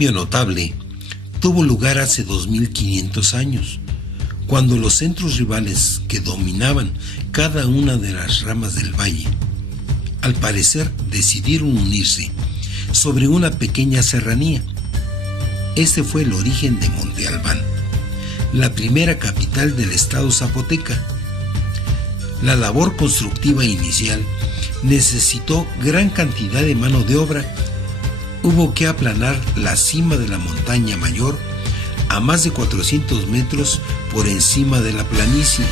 cambio notable tuvo lugar hace 2500 años, cuando los centros rivales que dominaban cada una de las ramas del valle, al parecer decidieron unirse sobre una pequeña serranía. Este fue el origen de Monte Albán, la primera capital del estado zapoteca. La labor constructiva inicial necesitó gran cantidad de mano de obra. Hubo que aplanar la cima de la montaña mayor a más de 400 metros por encima de la planicie.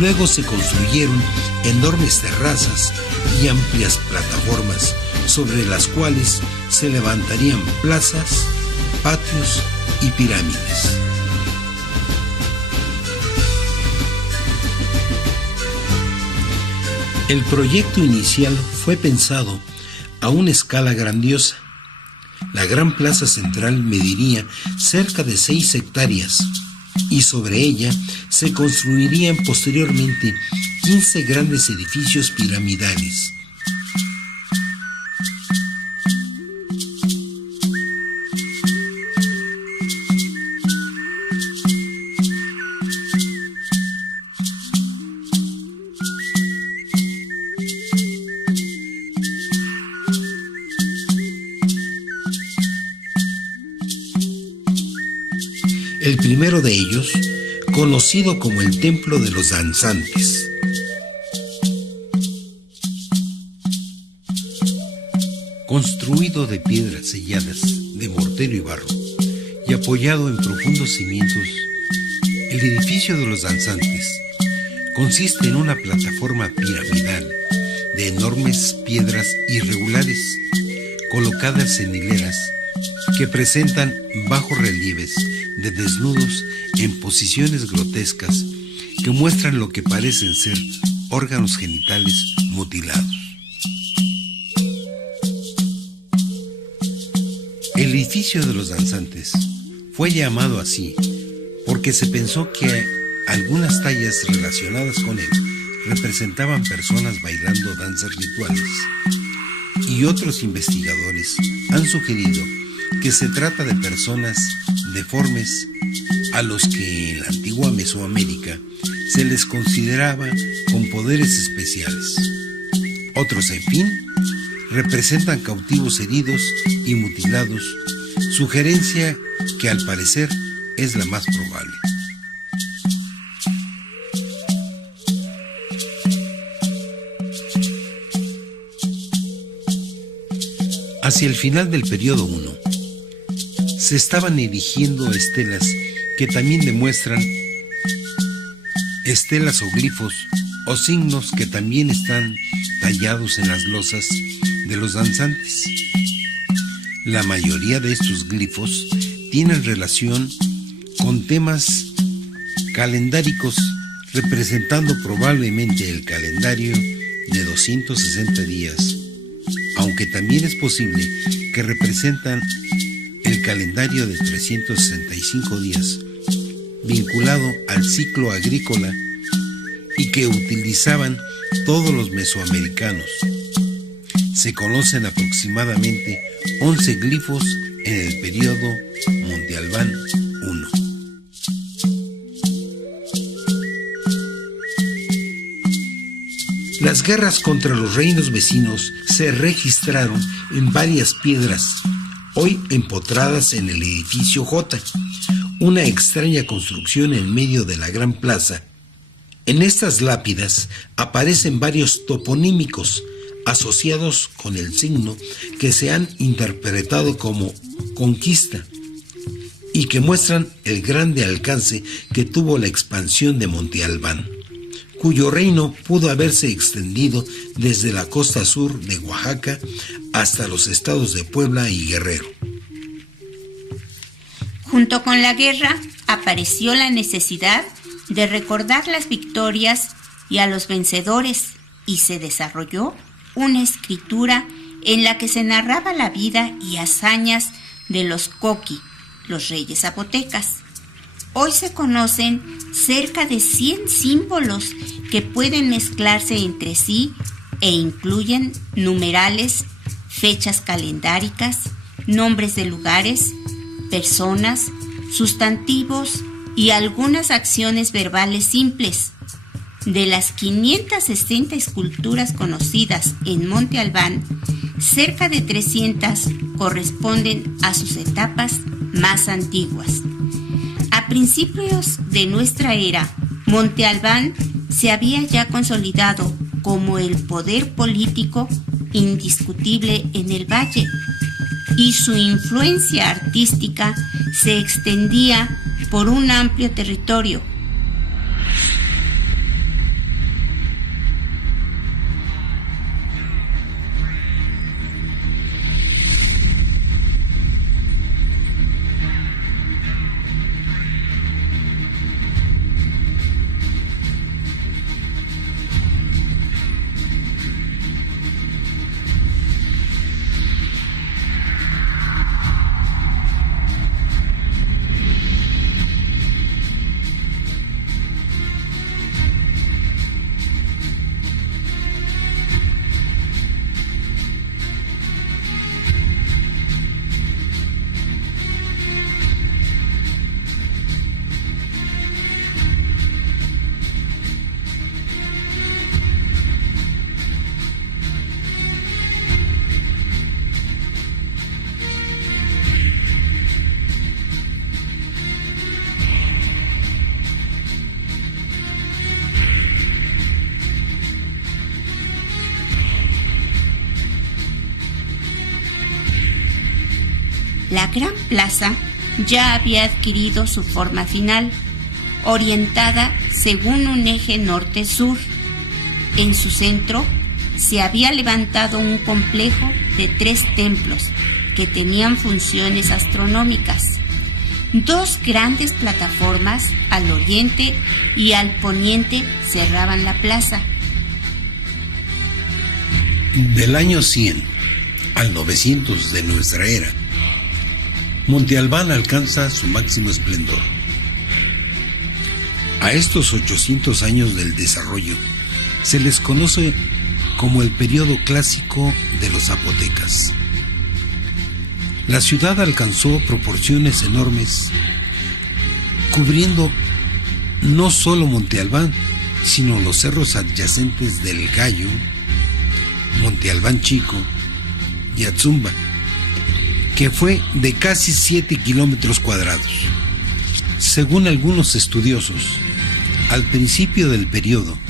Luego se construyeron enormes terrazas y amplias plataformas sobre las cuales se levantarían plazas, patios y pirámides. El proyecto inicial fue pensado a una escala grandiosa. La gran plaza central mediría cerca de 6 hectáreas y sobre ella se construirían posteriormente 15 grandes edificios piramidales. El primero de ellos, conocido como el Templo de los Danzantes. Construido de piedras selladas de mortero y barro y apoyado en profundos cimientos, el edificio de los Danzantes consiste en una plataforma piramidal de enormes piedras irregulares colocadas en hileras que presentan bajos relieves de desnudos en posiciones grotescas que muestran lo que parecen ser órganos genitales mutilados. El edificio de los Danzantes fue llamado así porque se pensó que algunas tallas relacionadas con él representaban personas bailando danzas rituales, y otros investigadores han sugerido que se trata de personas deformes a los que en la antigua Mesoamérica se les consideraba con poderes especiales. Otros, en fin, representan cautivos heridos y mutilados, sugerencia que al parecer es la más probable. Hacia el final del periodo 1, se estaban erigiendo estelas que también demuestran estelas o glifos o signos que también están tallados en las losas de los danzantes. La mayoría de estos glifos tienen relación con temas calendáricos, representando probablemente el calendario de 260 días, aunque también es posible que representan el calendario de 365 días, vinculado al ciclo agrícola y que utilizaban todos los mesoamericanos. Se conocen aproximadamente 11 glifos en el periodo Monte Albán I. Las guerras contra los reinos vecinos se registraron en varias piedras, hoy empotradas en el edificio J, una extraña construcción en medio de la gran plaza. En estas lápidas aparecen varios toponímicos asociados con el signo que se han interpretado como conquista y que muestran el grande alcance que tuvo la expansión de Monte Albán, cuyo reino pudo haberse extendido desde la costa sur de Oaxaca hasta los estados de Puebla y Guerrero. Junto con la guerra apareció la necesidad de recordar las victorias y a los vencedores, y se desarrolló una escritura en la que se narraba la vida y hazañas de los coqui, los reyes zapotecas. Hoy se conocen cerca de 100 símbolos que pueden mezclarse entre sí e incluyen numerales, fechas calendáricas, nombres de lugares, personas, sustantivos y algunas acciones verbales simples. De las 560 esculturas conocidas en Monte Albán, cerca de 300 corresponden a sus etapas más antiguas. A principios de nuestra era, Monte Albán se había ya consolidado como el poder político indiscutible en el valle, y su influencia artística se extendía por un amplio territorio. La gran plaza ya había adquirido su forma final, orientada según un eje norte-sur. En su centro se había levantado un complejo de 3 templos que tenían funciones astronómicas. 2 grandes plataformas al oriente y al poniente cerraban la plaza. Del año 100 al 900 de nuestra era, Monte Albán alcanza su máximo esplendor. A estos 800 años del desarrollo se les conoce como el periodo clásico de los zapotecas. La ciudad alcanzó proporciones enormes, cubriendo no solo Monte Albán, sino los cerros adyacentes del Gallo, Monte Albán Chico y Atzumba, que fue de casi 7 kilómetros cuadrados. Según algunos estudiosos, al principio del periodo,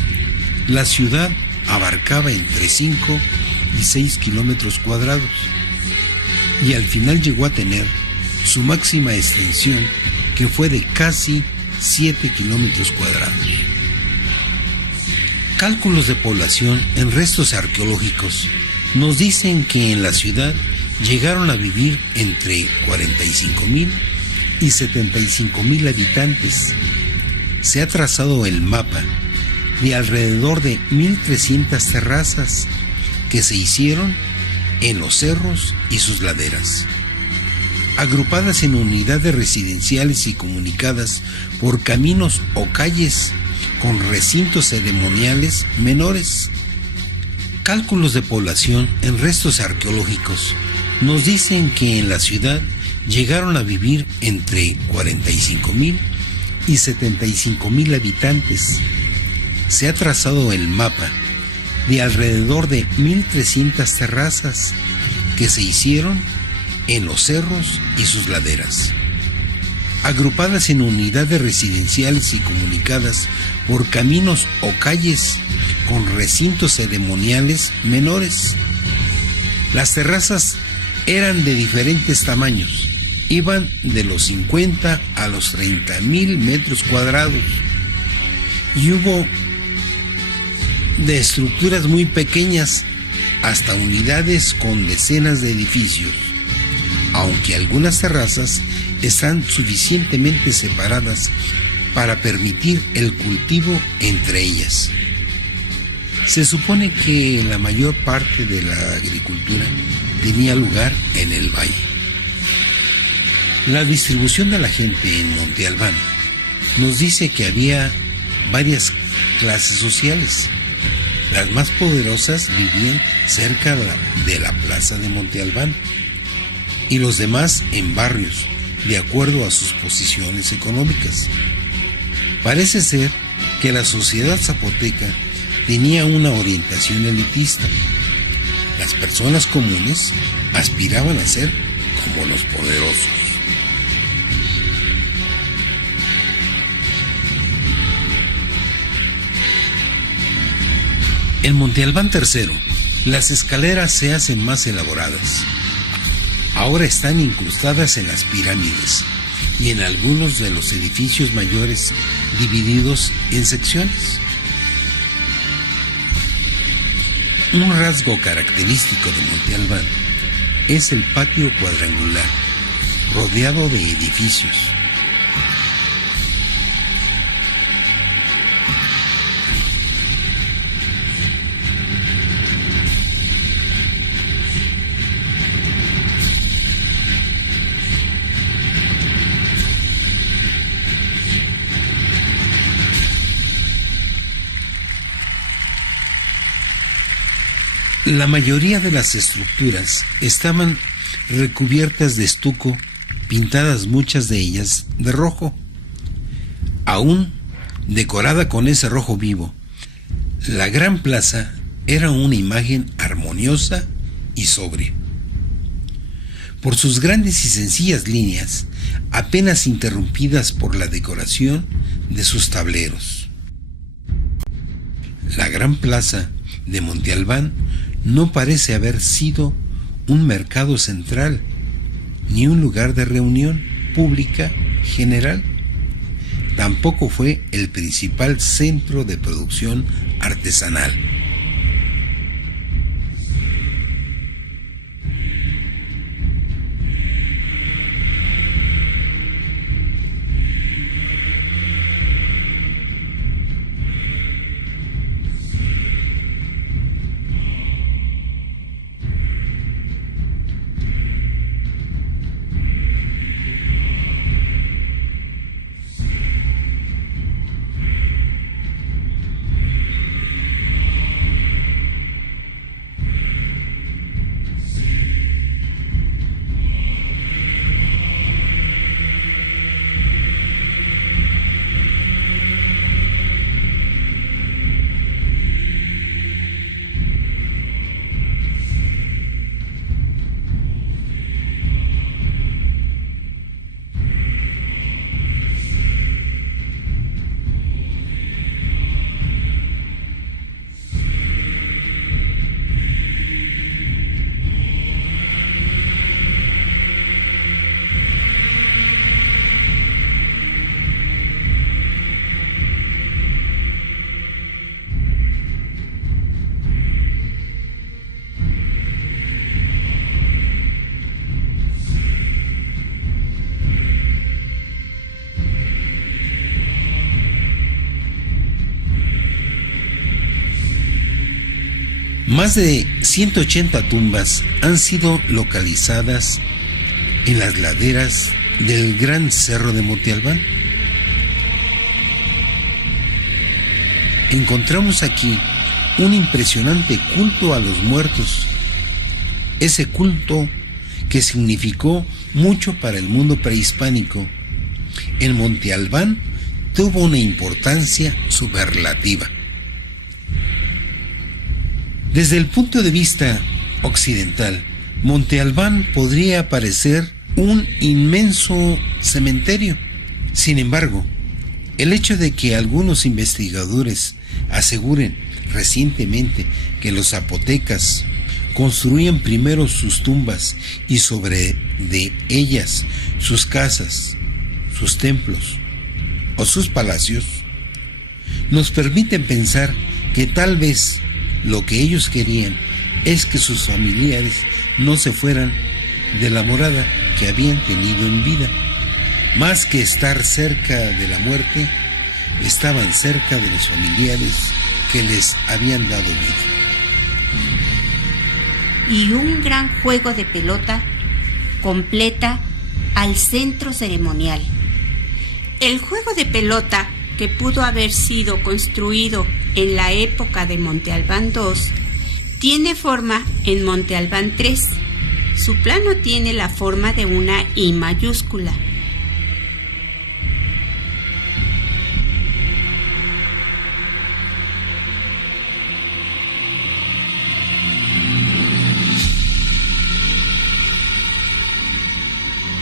la ciudad abarcaba entre 5 y 6 kilómetros cuadrados, y al final llegó a tener su máxima extensión, que fue de casi 7 kilómetros cuadrados. Cálculos de población en restos arqueológicos nos dicen que en la ciudad llegaron a vivir entre 45,000 y 75,000 habitantes. Se ha trazado el mapa de alrededor de 1,300 terrazas que se hicieron en los cerros y sus laderas, agrupadas en unidades residenciales y comunicadas por caminos o calles con recintos ceremoniales menores. Cálculos de población en restos arqueológicos nos dicen que en la ciudad llegaron a vivir entre 45,000 y 75,000 habitantes. Se ha trazado el mapa de alrededor de 1,300 terrazas que se hicieron en los cerros y sus laderas, agrupadas en unidades residenciales y comunicadas por caminos o calles con recintos ceremoniales menores. Las terrazas eran de diferentes tamaños, iban de los 50 a los 30,000 metros cuadrados, y hubo de estructuras muy pequeñas hasta unidades con decenas de edificios, aunque algunas terrazas están suficientemente separadas para permitir el cultivo entre ellas. Se supone que la mayor parte de la agricultura tenía lugar en el valle. La distribución de la gente en Monte Albán nos dice que había varias clases sociales. Las más poderosas vivían cerca de la plaza de Monte Albán. y los demás en barrios, de acuerdo a sus posiciones económicas. Parece ser que la sociedad zapoteca tenía una orientación elitista. Las personas comunes aspiraban a ser como los poderosos. En Monte Albán III, las escaleras se hacen más elaboradas. Ahora están incrustadas en las pirámides y en algunos de los edificios mayores divididos en secciones. Un rasgo característico de Monte Albán es el patio cuadrangular, rodeado de edificios. La mayoría de las estructuras estaban recubiertas de estuco, pintadas muchas de ellas de rojo. Aún decorada con ese rojo vivo, la gran plaza era una imagen armoniosa y sobria. Por sus grandes y sencillas líneas, apenas interrumpidas por la decoración de sus tableros. La gran plaza de Monte Albán no parece haber sido un mercado central, ni un lugar de reunión pública general. Tampoco fue el principal centro de producción artesanal. Más de 180 tumbas han sido localizadas en las laderas del gran cerro de Monte Albán. Encontramos aquí un impresionante culto a los muertos, ese culto que significó mucho para el mundo prehispánico. En Monte Albán tuvo una importancia superlativa. Desde el punto de vista occidental, Monte Albán podría parecer un inmenso cementerio. Sin embargo, el hecho de que algunos investigadores aseguren recientemente que los zapotecas construían primero sus tumbas y sobre de ellas sus casas, sus templos o sus palacios, nos permiten pensar que tal vez lo que ellos querían es que sus familiares no se fueran de la morada que habían tenido en vida. Más que estar cerca de la muerte, estaban cerca de los familiares que les habían dado vida. Y un gran juego de pelota completa al centro ceremonial. El juego de pelota, que pudo haber sido construido en la época de Monte Albán II, tiene forma en Monte Albán III, Su plano tiene la forma de una I mayúscula.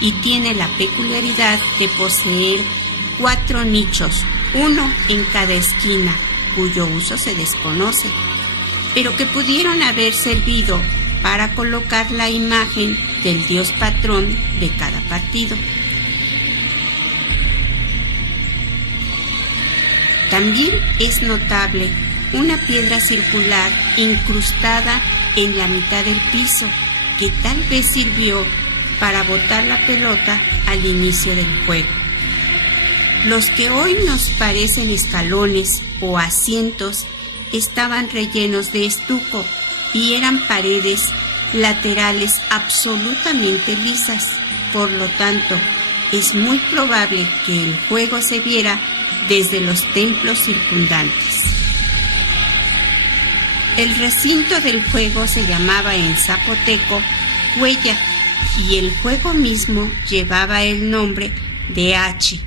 Y tiene la peculiaridad de poseer 4 nichos, uno en cada esquina, cuyo uso se desconoce, pero que pudieron haber servido para colocar la imagen del dios patrón de cada partido. También es notable una piedra circular incrustada en la mitad del piso, que tal vez sirvió para botar la pelota al inicio del juego. Los que hoy nos parecen escalones o asientos estaban rellenos de estuco y eran paredes laterales absolutamente lisas. Por lo tanto, es muy probable que el juego se viera desde los templos circundantes. El recinto del juego se llamaba en zapoteco huella, y el juego mismo llevaba el nombre de Achi.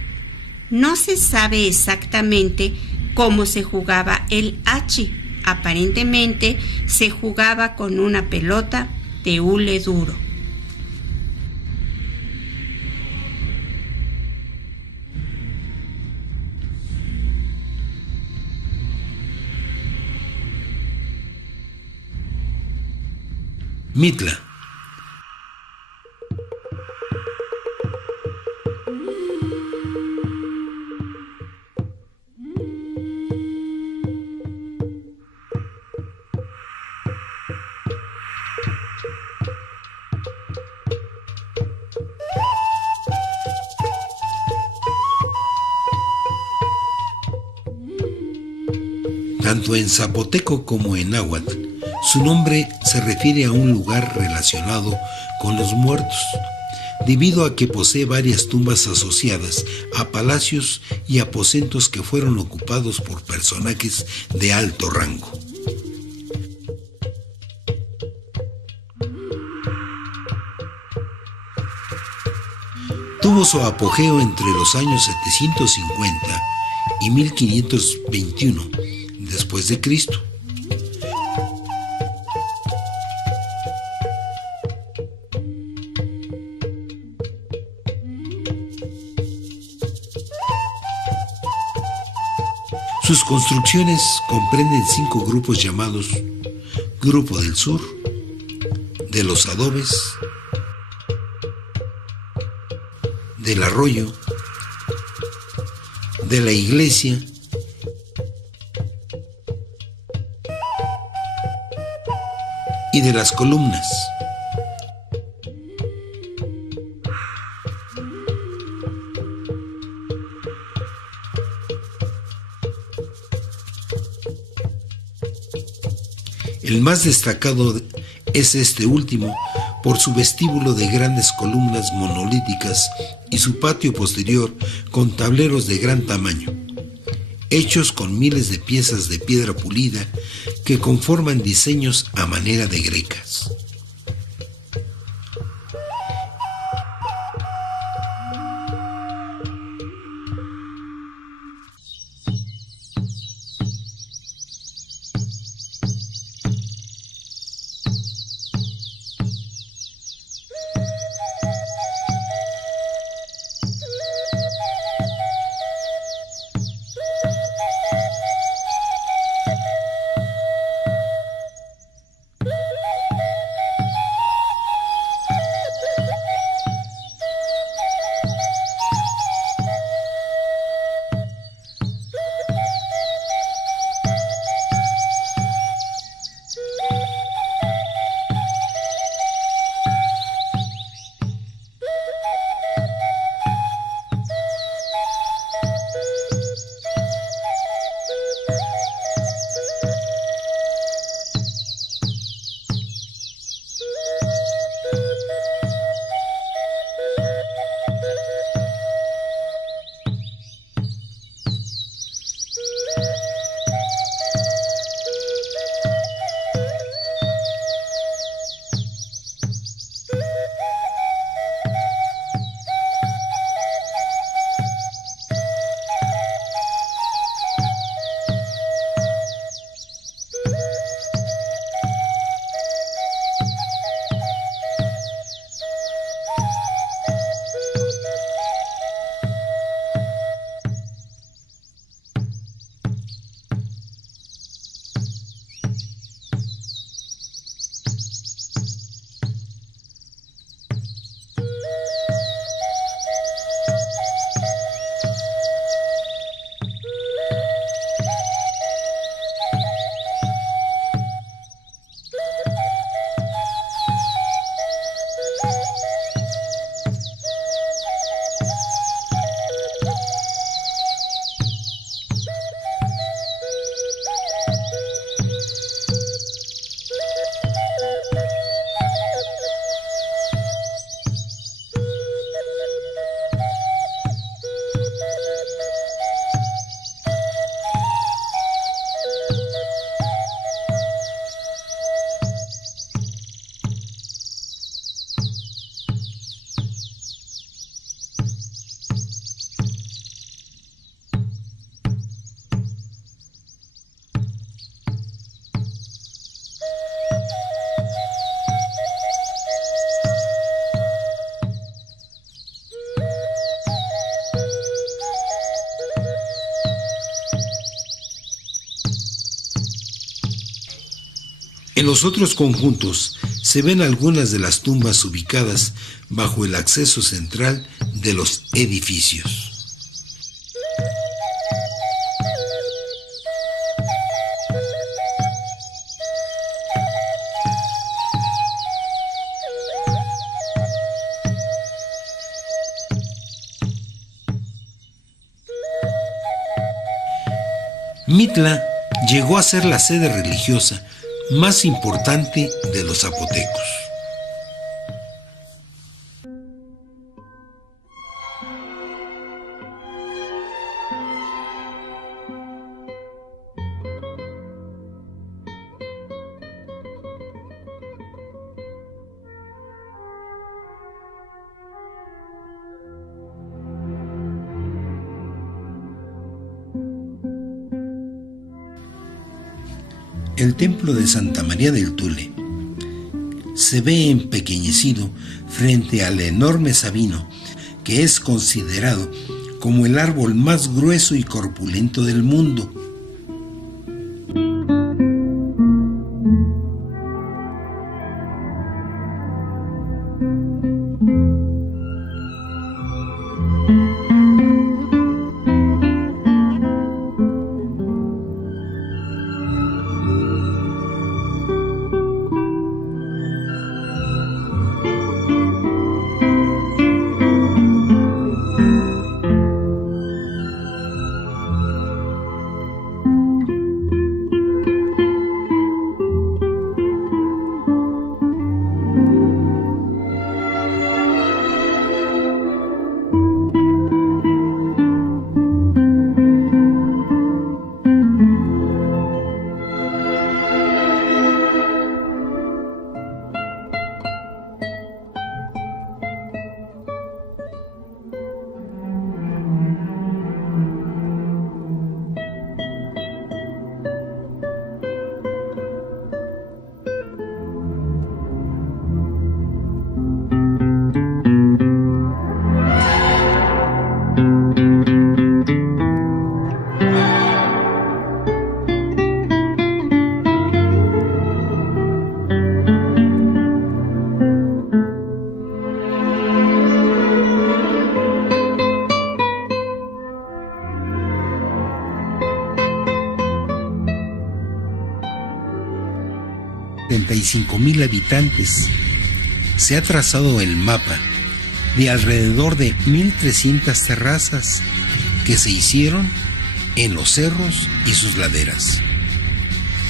No se sabe exactamente cómo se jugaba el Achi. Aparentemente se jugaba con una pelota de hule duro. Mitla. Tanto en zapoteco como en náhuatl, su nombre se refiere a un lugar relacionado con los muertos, debido a que posee varias tumbas asociadas a palacios y aposentos que fueron ocupados por personajes de alto rango. Tuvo su apogeo entre los años 750 y 1521 después de Cristo. Sus construcciones comprenden 5 grupos llamados Grupo del Sur, de los Adobes, del Arroyo, de la Iglesia y de las Columnas. El más destacado es este último por su vestíbulo de grandes columnas monolíticas y su patio posterior con tableros de gran tamaño, hechos con miles de piezas de piedra pulida que conforman diseños a manera de grecas. En los otros conjuntos se ven algunas de las tumbas ubicadas bajo el acceso central de los edificios. Mitla llegó a ser la sede religiosa más importante de los zapotecos. El templo de Santa María del Tule se ve empequeñecido frente al enorme sabino, que es considerado como el árbol más grueso y corpulento del mundo. ...35,000 habitantes. Se ha trazado el mapa de alrededor de 1,300 terrazas que se hicieron en los cerros y sus laderas,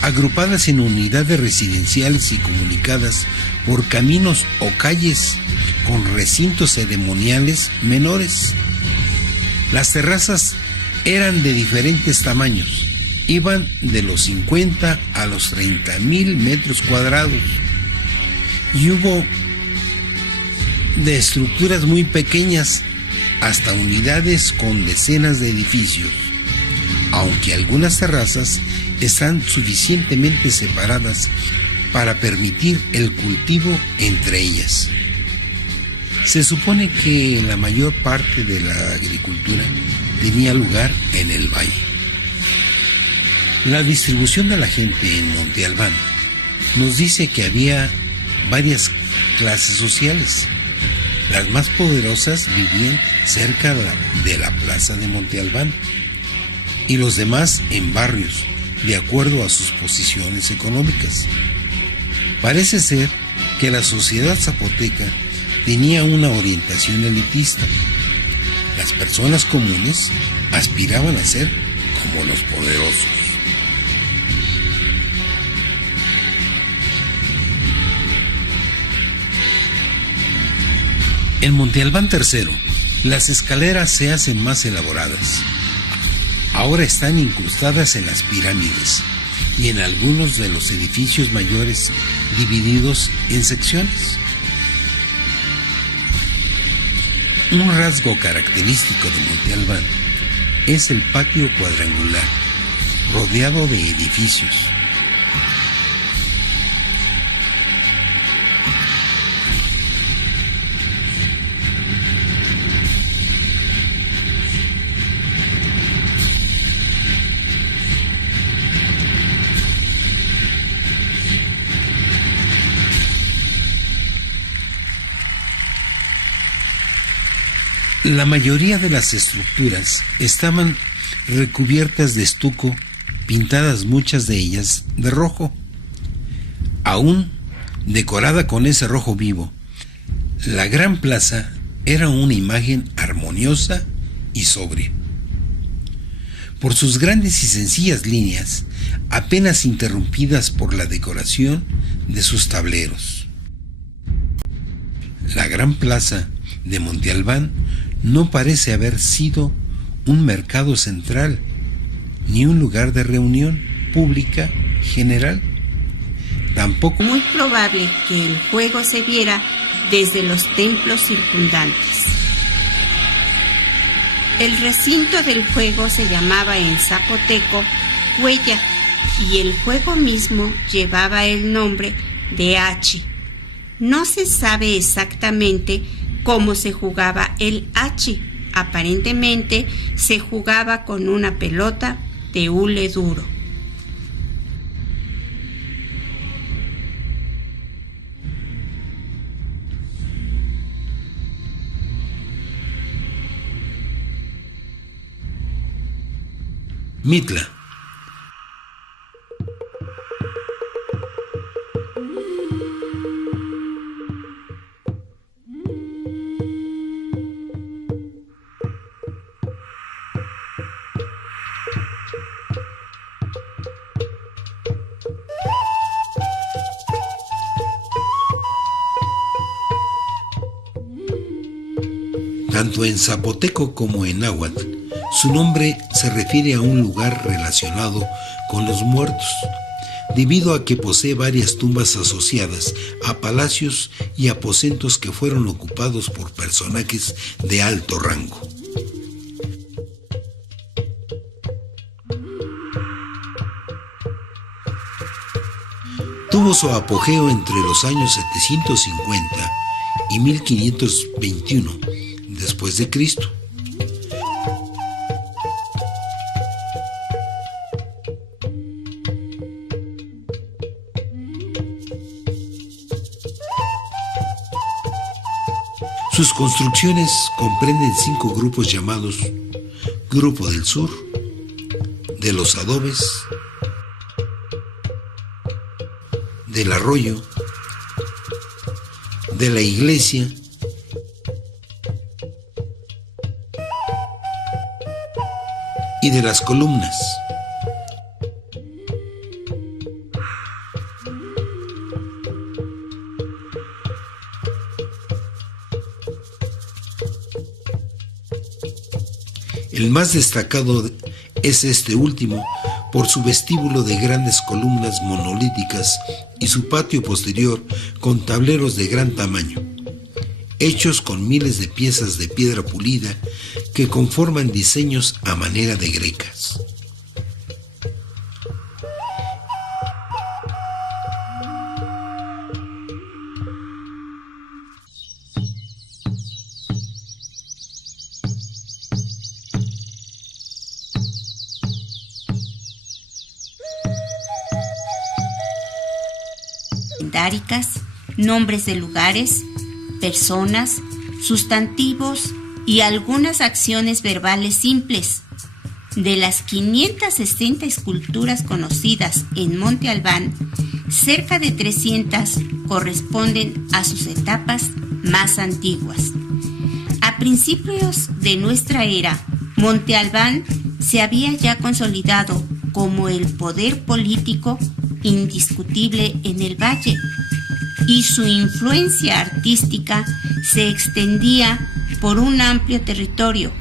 agrupadas en unidades residenciales y comunicadas por caminos o calles con recintos ceremoniales menores. Las terrazas eran de diferentes tamaños. Iban de los 50 a los 30,000 metros cuadrados y hubo de estructuras muy pequeñas hasta unidades con decenas de edificios, aunque algunas terrazas están suficientemente separadas para permitir el cultivo entre ellas. Se supone que la mayor parte de la agricultura tenía lugar en el valle. La distribución de la gente en Monte Albán nos dice que había varias clases sociales. Las más poderosas vivían cerca de la plaza de Monte Albán y los demás en barrios, de acuerdo a sus posiciones económicas. Parece ser que la sociedad zapoteca tenía una orientación elitista. Las personas comunes aspiraban a ser como los poderosos. En Monte Albán III, las escaleras se hacen más elaboradas. Ahora están incrustadas en las pirámides y en algunos de los edificios mayores divididos en secciones. Un rasgo característico de Monte Albán es el patio cuadrangular, rodeado de edificios. La mayoría de las estructuras estaban recubiertas de estuco, pintadas muchas de ellas de rojo. Aún decorada con ese rojo vivo, la gran plaza era una imagen armoniosa y sobria. Por sus grandes y sencillas líneas, apenas interrumpidas por la decoración de sus tableros. La gran plaza de Monte Albán no parece haber sido un mercado central, ni un lugar de reunión pública general. Tampoco muy probable que el juego se viera desde los templos circundantes. El recinto del juego se llamaba en zapoteco Huella y el juego mismo llevaba el nombre de Hachi. No se sabe exactamente cómo se jugaba el Hachi. Aparentemente se jugaba con una pelota de hule duro. Mitla. Tanto en zapoteco como en náhuatl, su nombre se refiere a un lugar relacionado con los muertos, debido a que posee varias tumbas asociadas a palacios y aposentos que fueron ocupados por personajes de alto rango. Tuvo su apogeo entre los años 750 y 1521 después de Cristo. Sus construcciones comprenden 5 grupos llamados Grupo del Sur, de los Adobes, del Arroyo, de la Iglesia y de las Columnas. El más destacado es este último por su vestíbulo de grandes columnas monolíticas y su patio posterior con tableros de gran tamaño, hechos con miles de piezas de piedra pulida que conforman diseños a manera de grecas. Nombres de lugares, personas, sustantivos y algunas acciones verbales simples. De las 560 esculturas conocidas en Monte Albán, cerca de 300 corresponden a sus etapas más antiguas. A principios de nuestra era, Monte Albán se había ya consolidado como el poder político indiscutible en el valle, y su influencia artística se extendía por un amplio territorio.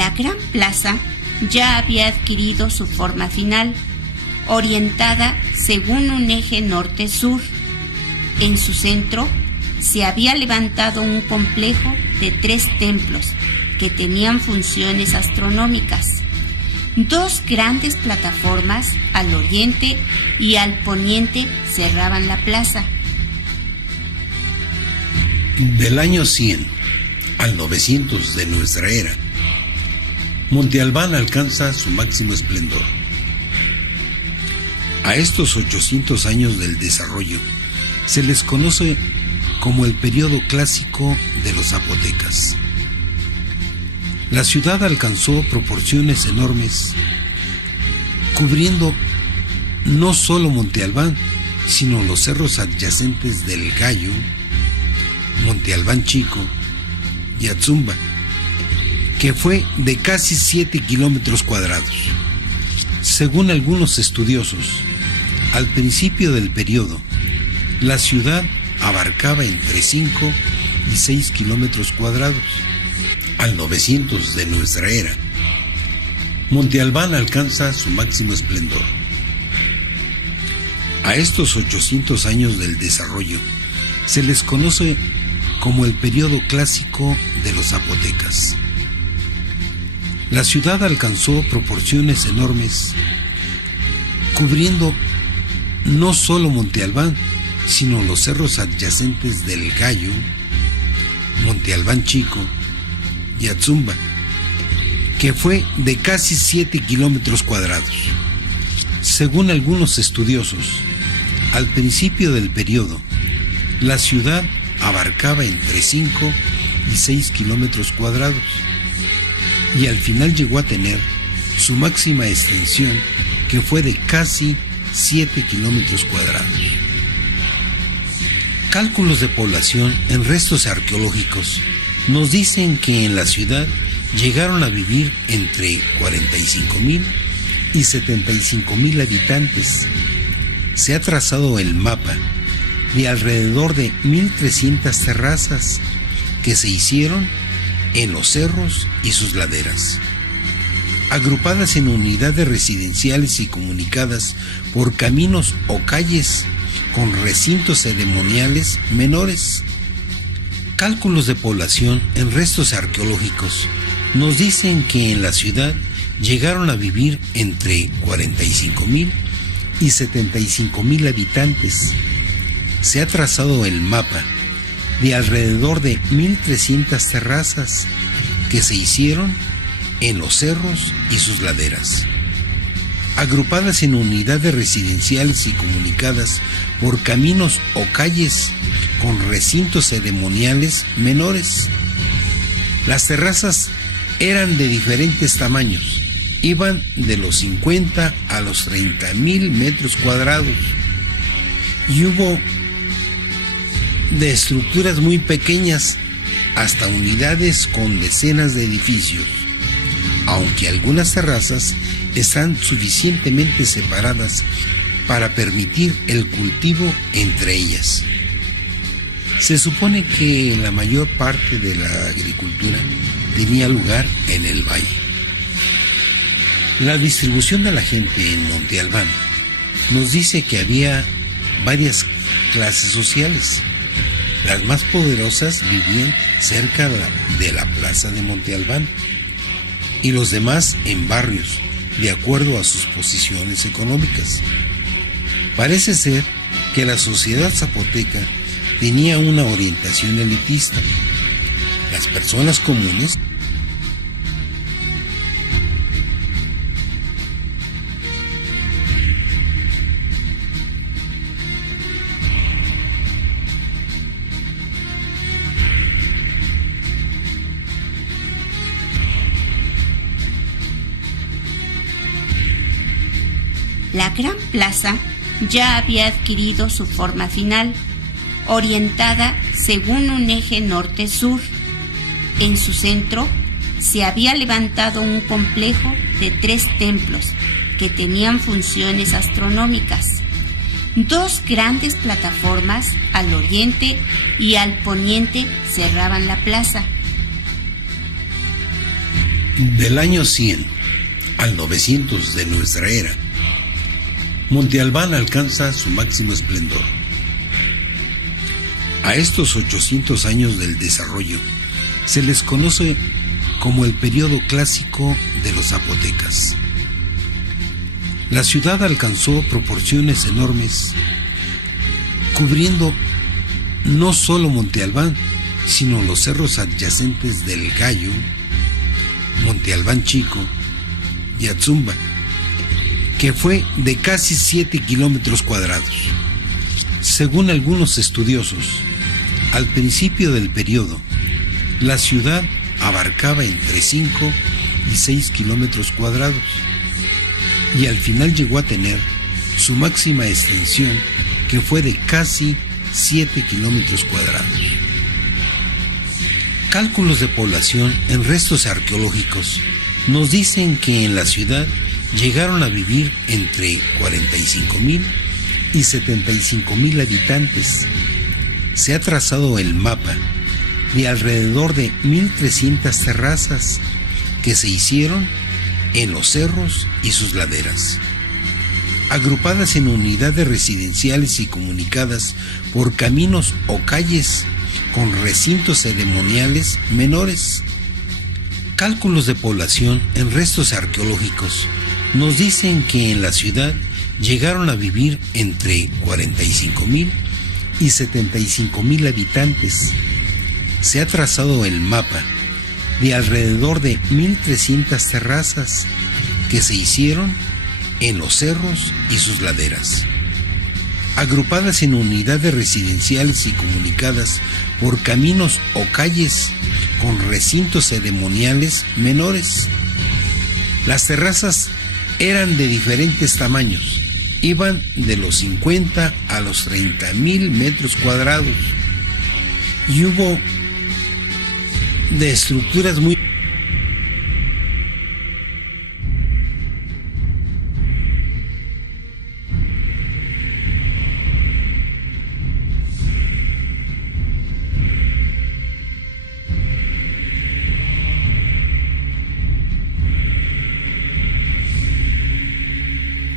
La gran plaza ya había adquirido su forma final, orientada según un eje norte-sur. En su centro se había levantado un complejo de 3 templos que tenían funciones astronómicas. 2 grandes plataformas al oriente y al poniente cerraban la plaza. Del año 100 al 900 de nuestra era, Monte Albán alcanza su máximo esplendor. A estos 800 años del desarrollo se les conoce como el periodo clásico de los zapotecas. La ciudad alcanzó proporciones enormes, cubriendo no solo Monte Albán, sino los cerros adyacentes del Gallo, Monte Albán Chico y Atzumba, que fue de casi 7 kilómetros cuadrados. Según algunos estudiosos, al principio del periodo, la ciudad abarcaba entre 5 y 6 kilómetros cuadrados. Al 900 de nuestra era, Monte Albán alcanza su máximo esplendor. A estos 800 años del desarrollo se les conoce como el periodo clásico de los zapotecas. La ciudad alcanzó proporciones enormes, cubriendo no solo Monte Albán, sino los cerros adyacentes del Gallo, Monte Albán Chico y Atzumba, que fue de casi 7 kilómetros cuadrados. Según algunos estudiosos, al principio del periodo, la ciudad abarcaba entre 5 y 6 kilómetros cuadrados, y al final llegó a tener su máxima extensión, que fue de casi 7 kilómetros cuadrados. Cálculos de población en restos arqueológicos nos dicen que en la ciudad llegaron a vivir entre 45,000 y 75,000 habitantes. Se ha trazado el mapa de alrededor de 1,300 terrazas que se hicieron en los cerros y sus laderas, agrupadas en unidades residenciales y comunicadas por caminos o calles con recintos ceremoniales menores. Cálculos de población en restos arqueológicos nos dicen que en la ciudad llegaron a vivir entre 45,000 y 75,000 habitantes. Se ha trazado el mapa de alrededor de 1,300 terrazas que se hicieron en los cerros y sus laderas, agrupadas en unidades residenciales y comunicadas por caminos o calles con recintos ceremoniales menores. Las terrazas eran de diferentes tamaños, iban de los 50 a los 30,000 metros cuadrados, y hubo de estructuras muy pequeñas hasta unidades con decenas de edificios, aunque algunas terrazas están suficientemente separadas para permitir el cultivo entre ellas. Se supone que la mayor parte de la agricultura tenía lugar en el valle. La distribución de la gente en Monte Albán nos dice que había varias clases sociales. Las más poderosas vivían cerca de la plaza de Monte Albán y los demás en barrios, de acuerdo a sus posiciones económicas. Parece ser que la sociedad zapoteca tenía una orientación elitista. Las personas comunes La gran plaza ya había adquirido su forma final, orientada según un eje norte-sur. En su centro se había levantado un complejo de 3 templos que tenían funciones astronómicas. 2 grandes plataformas al oriente y al poniente cerraban la plaza. Del año 100 al 900 de nuestra era, Monte Albán alcanza su máximo esplendor. A estos 800 años del desarrollo se les conoce como el periodo clásico de los zapotecas. La ciudad alcanzó proporciones enormes, cubriendo no solo Monte Albán, sino los cerros adyacentes del Gallo, Monte Albán Chico y Atzumba, que fue de casi 7 kilómetros cuadrados. Según algunos estudiosos, al principio del periodo, la ciudad abarcaba entre 5 y 6 kilómetros cuadrados y al final llegó a tener su máxima extensión, que fue de casi 7 kilómetros cuadrados. Cálculos de población en restos arqueológicos nos dicen que en la ciudad llegaron a vivir entre 45,000 y 75,000 habitantes. Se ha trazado el mapa de alrededor de 1,300 terrazas que se hicieron en los cerros y sus laderas, agrupadas en unidades residenciales y comunicadas por caminos o calles con recintos ceremoniales menores. Cálculos de población en restos arqueológicos nos dicen que en la ciudad llegaron a vivir entre 45,000 y 75,000 habitantes. Se ha trazado el mapa de alrededor de 1,300 terrazas que se hicieron en los cerros y sus laderas, agrupadas en unidades residenciales y comunicadas por caminos o calles con recintos ceremoniales menores. Las terrazas eran de diferentes tamaños, iban de los 50 a los 30,000 metros cuadrados y hubo de estructuras muy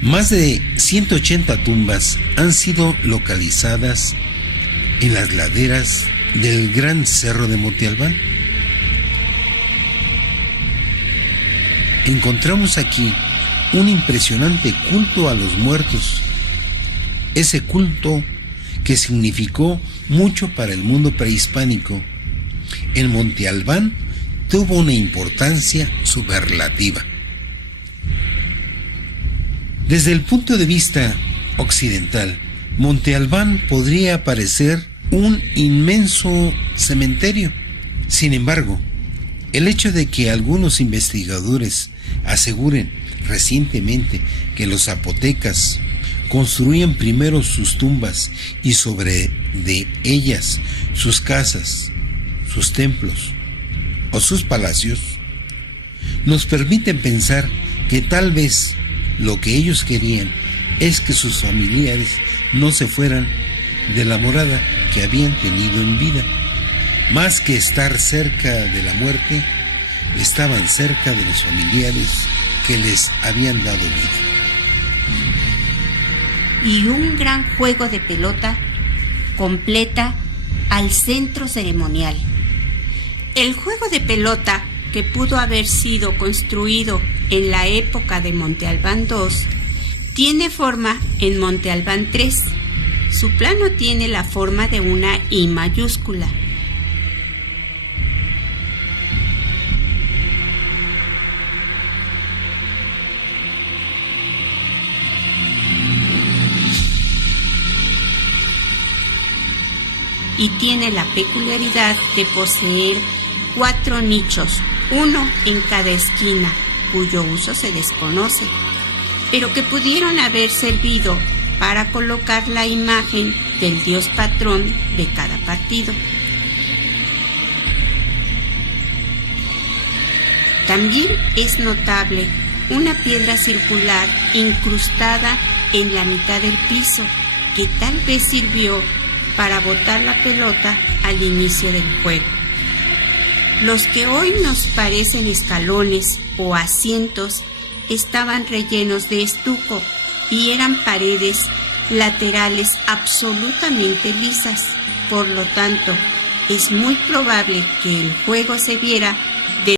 Más de 180 tumbas han sido localizadas en las laderas del Gran Cerro de Monte Albán. Encontramos aquí un impresionante culto a los muertos, ese culto que significó mucho para el mundo prehispánico. En Monte Albán tuvo una importancia superlativa. Desde el punto de vista occidental, Monte Albán podría parecer un inmenso cementerio. Sin embargo, el hecho de que algunos investigadores aseguren recientemente que los zapotecas construían primero sus tumbas y sobre de ellas sus casas, sus templos o sus palacios, nos permiten pensar que tal vez lo que ellos querían es que sus familiares no se fueran de la morada que habían tenido en vida. Más que estar cerca de la muerte, estaban cerca de los familiares que les habían dado vida. Y un gran juego de pelota completa al centro ceremonial. El juego de pelota, que pudo haber sido construido en la época de Monte Albán II, tiene forma en Monte Albán III. Su plano tiene la forma de una I mayúscula. Y tiene la peculiaridad de poseer 4 nichos, uno en cada esquina, cuyo uso se desconoce, pero que pudieron haber servido para colocar la imagen del dios patrón de cada partido. También es notable una piedra circular incrustada en la mitad del piso, que tal vez sirvió para botar la pelota al inicio del juego. Los que hoy nos parecen escalones o asientos estaban rellenos de estuco y eran paredes laterales absolutamente lisas. Por lo tanto, es muy probable que el juego se viera de